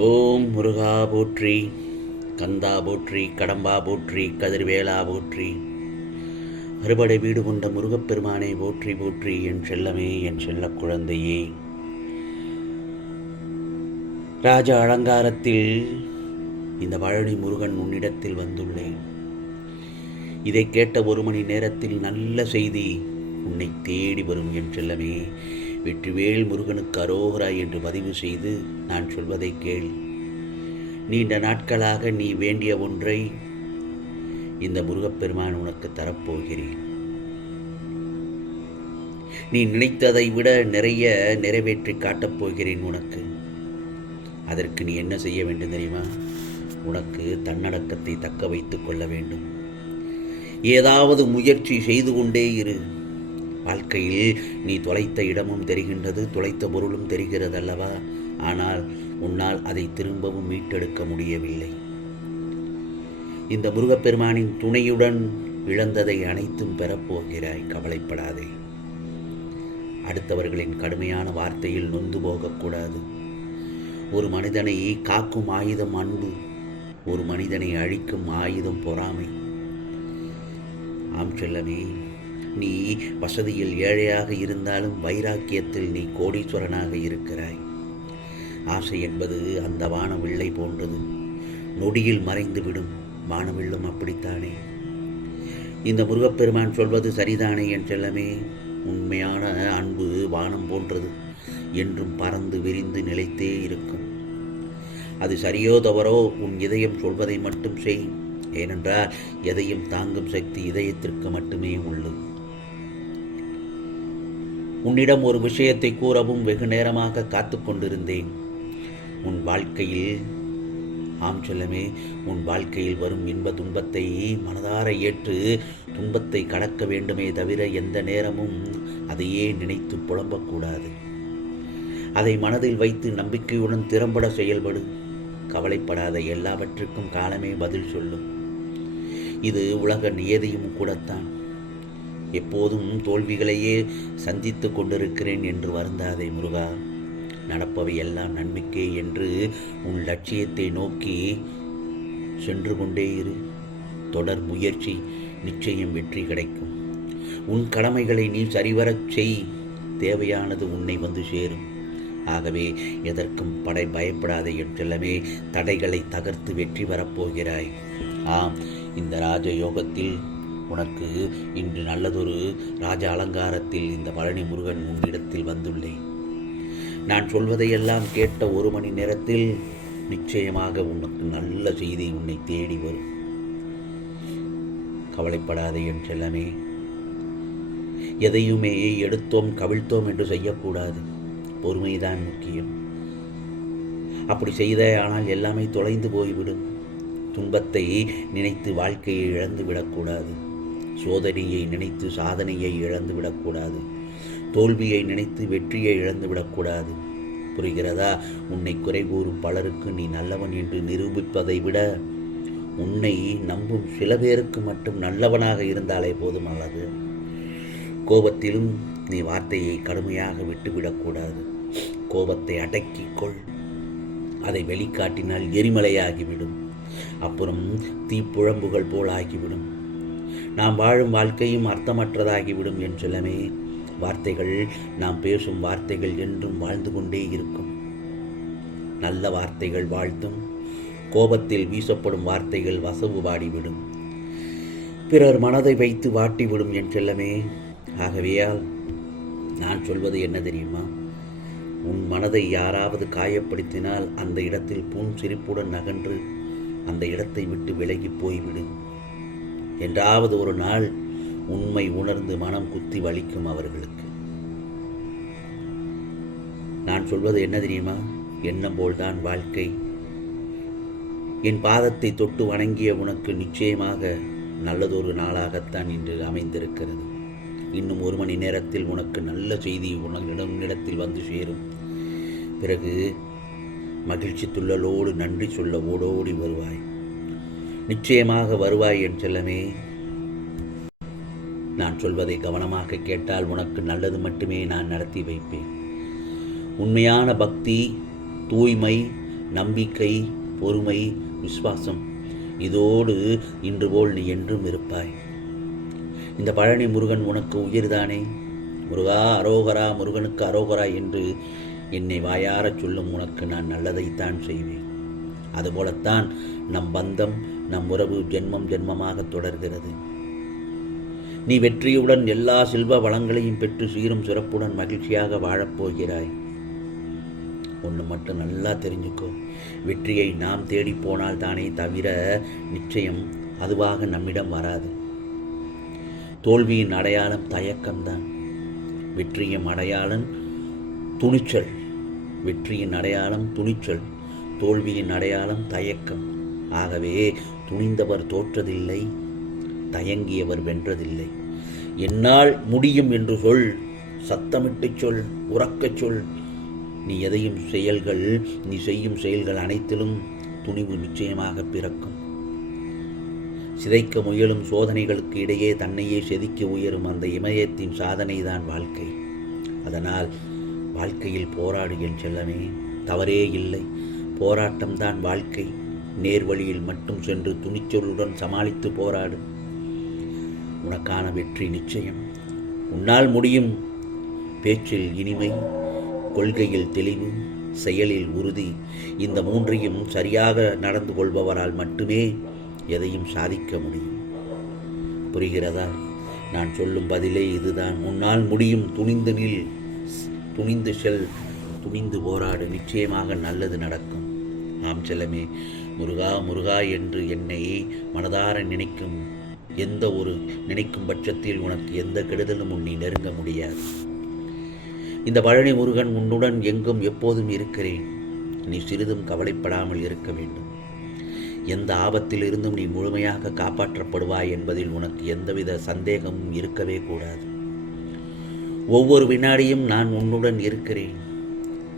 ஓம் முருகா போற்றி, கந்தா போற்றி, கடம்பா போற்றி, கதிர்வேலா போற்றி, அறுபடை வீடு கொண்ட முருகப்பெருமானை போற்றி போற்றி. என் செல்லமே, என் செல்ல குழந்தையே, ராஜ அலங்காரத்தில் இந்த பழனி முருகன் உன்னிடத்தில் வந்துள்ளேன். இதை கேட்ட ஒரு மணி நேரத்தில் நல்ல செய்தி உன்னை தேடி வரும். என் செல்லமே, வெற்றிவேல் முருகனுக்கு அரோகரா என்று பதிவு செய்து நான் சொல்வதை கேள். நீண்ட நாட்களாக நீ வேண்டிய ஒன்றை இந்த முருகப்பெருமான் உனக்கு தரப்போகிறேன். நீ நினைத்ததை விட நிறைய நிறைவேற்றி காட்டப் போகிறேன் உனக்கு. அதற்கு நீ என்ன செய்ய வேண்டும் தெரியுமா? உனக்கு தன்னடக்கத்தை தக்க வைத்துக் கொள்ள வேண்டும். ஏதாவது முயற்சி செய்து கொண்டே இரு. வாழ்க்கையில் நீ தொலைத்த இடமும் தெரிகின்றது, தொலைத்த பொருளும் தெரிகிறது அல்லவா? ஆனால் உன்னால் அதை திரும்பவும் மீட்டெடுக்க முடியவில்லை. இந்த முருகப்பெருமானின் துணையுடன் இழந்ததை அனைத்தும் பெறப்போகிறாய். கவலைப்படாதே. அடுத்தவர்களின் கடுமையான வார்த்தையில் நொந்து போகக்கூடாது. ஒரு மனிதனை காக்கும் ஆயுதம் அன்பு, ஒரு மனிதனை அழிக்கும் ஆயுதம் பொறாமை. ஆம் செல்லமே, நீ வசதியில் ஏழையாக இருந்தாலும் வைராக்கியத்தில் நீ கோடீஸ்வரனாக இருக்கிறாய். ஆசை என்பது அந்த வானவில்லை போன்றது, நொடியில் மறைந்துவிடும். வானவில்லும் அப்படித்தானே. இந்த முருகப்பெருமான் சொல்வது சரிதானே என் செல்லமே? உண்மையான அன்பு வானம் போன்றது, என்றும் பறந்து விரிந்து நிலைத்தே இருக்கும். அது சரியோ தவறோ உன் இதயம் சொல்வதை மட்டும் செய். ஏனென்றால் எதையும் தாங்கும் சக்தி இதயத்திற்கு மட்டுமே உள்ளது. உன்னிடம் ஒரு விஷயத்தை கூறவும் வெகு நேரமாக காத்து கொண்டிருந்தேன். உன் வாழ்க்கையில், ஆம் செல்லமே, உன் வாழ்க்கையில் வரும் இன்ப துன்பத்தை மனதார ஏற்று துன்பத்தை கடக்க வேண்டுமே தவிர எந்த நேரமும் அதையே நினைத்து புலம்பக்கூடாது. அதை மனதில் வைத்து நம்பிக்கையுடன் திறம்பட செயல்படு. கவலைப்படாத, எல்லாவற்றுக்கும் காலமே பதில் சொல்லும். இது உலக நியதியும் கூடத்தான். எப்போதும் தோல்விகளையே சந்தித்து கொண்டிருக்கிறேன் என்று வருந்தாதே முருகா. நடப்பவை எல்லாம் நன்மைக்கே என்று உன் லட்சியத்தை நோக்கி சென்று கொண்டே இரு. தொடர் முயற்சி, நிச்சயம் வெற்றி கிடைக்கும். உன் கடமைகளை நீ சரிவரச் செய். தேவையானது உன்னை வந்து சேரும். ஆகவே எதற்கும் பயப்படாதே என் செல்லமே. தடைகளை தகர்த்து வெற்றி பெறப்போகிறாய். ஆம், இந்த ராஜயோகத்தில் உனக்கு இன்று நல்லதொரு ராஜ அலங்காரத்தில் இந்த பழனி முருகன் உன்னிடத்தில் வந்துள்ளேன். நான் சொல்வதையெல்லாம் கேட்ட ஒரு மணி நேரத்தில் நிச்சயமாக உனக்கு நல்ல செய்தி உன்னை தேடி வரும். கவலைப்படாதே என் செல்லமே. எதையுமே எடுத்தோம் கவிழ்த்தோம் என்று செய்யக்கூடாது. பொறுமைதான் முக்கியம். அப்படி செய்தே ஆனால் எல்லாமே தொலைந்து போய்விடும். துன்பத்தை நினைத்து வாழ்க்கையை இழந்து விடக்கூடாது. சோதனையை நினைத்து சாதனையை இழந்து விடக்கூடாது. தோல்வியை நினைத்து வெற்றியை இழந்து விடக்கூடாது. புரிகிறதா? உன்னை குறை கூறும் பலருக்கு நீ நல்லவன் என்று நிரூபிப்பதை விட உன்னை நம்பும் சில பேருக்கு மட்டும் நல்லவனாக இருந்தாலே போதும். அல்லது கோபத்திலும் நீ வார்த்தையை கடுமையாக விட்டுவிடக்கூடாது. கோபத்தை அடக்கிக்கொள். அதை வெளிக்காட்டினால் எரிமலையாகிவிடும். அப்புறம் தீப்புழம்புகள் போல் ஆகிவிடும். நாம் வாழும் வாழ்க்கையும் அர்த்தமற்றதாகிவிடும் என் செல்லமே. வார்த்தைகள், நாம் பேசும் வார்த்தைகள் என்றும் வாழ்ந்து கொண்டே இருக்கும். நல்ல வார்த்தைகள் வாழ்த்தும். கோபத்தில் வீசப்படும் வார்த்தைகள் வசவு பாடிவிடும். பிறர் மனதை வைத்து வாட்டிவிடும் என் செல்லமே. ஆகவேயால் நான் சொல்வது என்ன தெரியுமா? உன் மனதை யாராவது காயப்படுத்தினால் அந்த இடத்தில் பூன் சிரிப்புடன் நகன்று அந்த இடத்தை விட்டு விலகி போய்விடு. என்றாவது ஒரு நாள் உண்மை உணர்ந்து மனம் குத்தி வலிக்கும் அவர்களுக்கு. நான் சொல்வது என்ன தெரியுமா? எண்ணம் போல்தான் வாழ்க்கை. என் பாதத்தை தொட்டு வணங்கிய உனக்கு நிச்சயமாக நல்லதொரு நாளாகத்தான் இன்று அமைந்திருக்கிறது. இன்னும் ஒரு மணி நேரத்தில் உனக்கு நல்ல செய்தி உன்னிடத்தில் வந்து சேரும். பிறகு மகிழ்ச்சி துள்ளலோடு நன்றி சொல்ல ஓடோடி வருவாய். நிச்சயமாக வருவாய் என் செல்லமே. நான் சொல்வதை கவனமாக கேட்டால் உனக்கு நல்லது மட்டுமே நான் நடத்தி வைப்பேன். உண்மையான பக்தி, தூய்மை, நம்பிக்கை, பொறுமை, விசுவாசம் இதோடு இன்று போல் நீ என்றும் இருப்பாய். இந்த பழனி முருகன் உனக்கு உயிர்தானே. முருகா அரோகரா, முருகனுக்கு அரோகரா என்று என்னை வாயாரச் சொல்லும் உனக்கு நான் நல்லதைத்தான் செய்வேன். அதுபோலத்தான் நம் பந்தம், நம் உறவு ஜென்மம் ஜென்மமாக தொடர்கிறது. நீ வெற்றியுடன் எல்லா செல்வ வளங்களையும் பெற்று சீரும் சிறப்புடன் மகிழ்ச்சியாக வாழப்போகிறாய். ஒன்று மட்டும் நல்லா தெரிஞ்சுக்கோ, வெற்றியை நாம் தேடி போனால் தானே தவிர நிச்சயம் அதுவாக நம்மிடம் வராது. தோல்வியின் அடையாளம் தயக்கம்தான். வெற்றியின் அடையாளம் துணிச்சல். வெற்றியின் அடையாளம் துணிச்சல், தோல்வியின் அடையாளம் தயக்கம். ஆகவே துணிந்தவர் தோற்றதில்லை, தயங்கியவர் வென்றதில்லை. என்னால் முடியும் என்று சொல், சத்தமிட்டு சொல், உறக்கச் சொல். நீ செய்யும் செயல்கள் அனைத்திலும் துணிவு நிச்சயமாக பிறக்கும். சிதைக்க முயலும் சோதனைகளுக்கு இடையே தன்னையே செதுக்கி உயரும் அந்த இமயத்தின் சாதனைதான் வாழ்க்கை. அதனால் வாழ்க்கையில் போராடு என் செல்லமே, தவறே இல்லை. போராட்டம்தான் வாழ்க்கை. நேர்வழியில் மட்டும் சென்று துணிச்சலுடன் சமாளித்து போராடு. உனக்கான வெற்றி நிச்சயம். உன்னால் முடியும். பேச்சில் இனிமை, கொள்கையில் தெளிவு, செயலில் உறுதி, இந்த மூன்றையும் சரியாக நடந்து கொள்பவரால் மட்டுமே எதையும் சாதிக்க முடியும். புரிகிறதா? நான் சொல்லும் பதிலே இதுதான். உன்னால் முடியும். துணிந்து நில், துணிந்து செல், துணிந்து போராடு. நிச்சயமாக நல்லது நடக்கும். ஆம் செல்லமே, முருகா முருகா என்று என்னை மனதார நினைக்கும் பட்சத்தில் உனக்கு எந்த கெடுதலும் உன்னை நெருங்க முடியாது. இந்த பழனி முருகன் உன்னுடன் எங்கும் எப்போதும் இருக்கிறேன். நீ சிறிதும் கவலைப்படாமல் இருக்க வேண்டும். எந்த ஆபத்தில் இருந்தும் நீ முழுமையாக காப்பாற்றப்படுவாய் என்பதில் உனக்கு எந்தவித சந்தேகமும் இருக்கவே கூடாது. ஒவ்வொரு வினாடியும் நான் உன்னுடன் இருக்கிறேன்.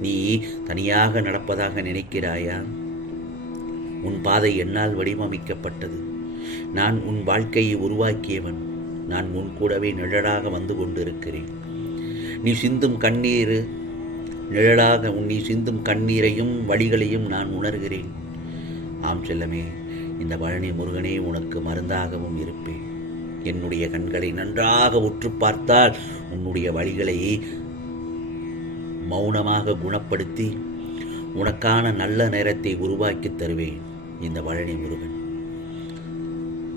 நீ தனியாக நடப்பதாக நினைக்கிறாயா? உன் பாதை என்னால் வடிவமைக்கப்பட்டது. நான் உன் வாழ்க்கையை உருவாக்கியவன். நான் உன் கூடவே நிழலாக வந்து கொண்டிருக்கிறேன். நீ சிந்தும் கண்ணீரையும் வழிகளையும் நான் உணர்கிறேன். ஆம் செல்லமே, இந்த பழனி முருகனே உனக்கு மருந்தாகவும் இருப்பேன். என்னுடைய கண்களை நன்றாக உற்று பார்த்தால் உன்னுடைய வழிகளை மௌனமாக குணப்படுத்தி உனக்கான நல்ல நேரத்தை உருவாக்கி தருவேன். இந்த பழனி முருகன்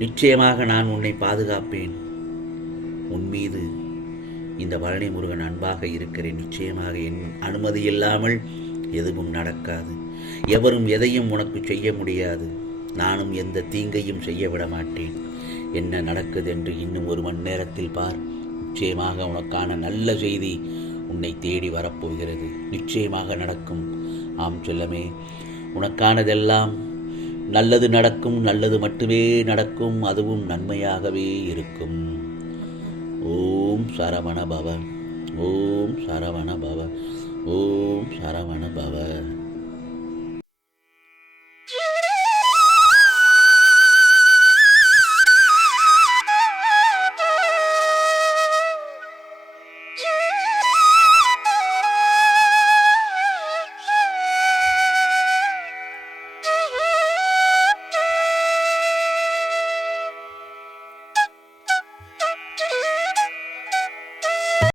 நிச்சயமாக நான் உன்னை பாதுகாப்பேன். உன் மீது இந்த பழனி முருகன் அன்பாக இருக்கிறேன். நிச்சயமாக என் அனுமதி இல்லாமல் எதுவும் நடக்காது. எவரும் எதையும் உனக்கு செய்ய முடியாது. நானும் எந்த தீங்கையும் செய்ய விட மாட்டேன். என்ன நடக்குது என்று இன்னும் 1 மணி நேரத்தில் பார். நிச்சயமாக உனக்கான நல்ல செய்தி உன்னை தேடி வரப்போகிறது. நிச்சயமாக நடக்கும். ஆம் செல்லமே, உனக்கானதெல்லாம் நல்லது நடக்கும். நல்லது மட்டுமே நடக்கும். அதுவும் நன்மையாகவே இருக்கும். ஓம் சரவண பவ, ஓம் சரவண பவ, ஓம் சரவண பவ.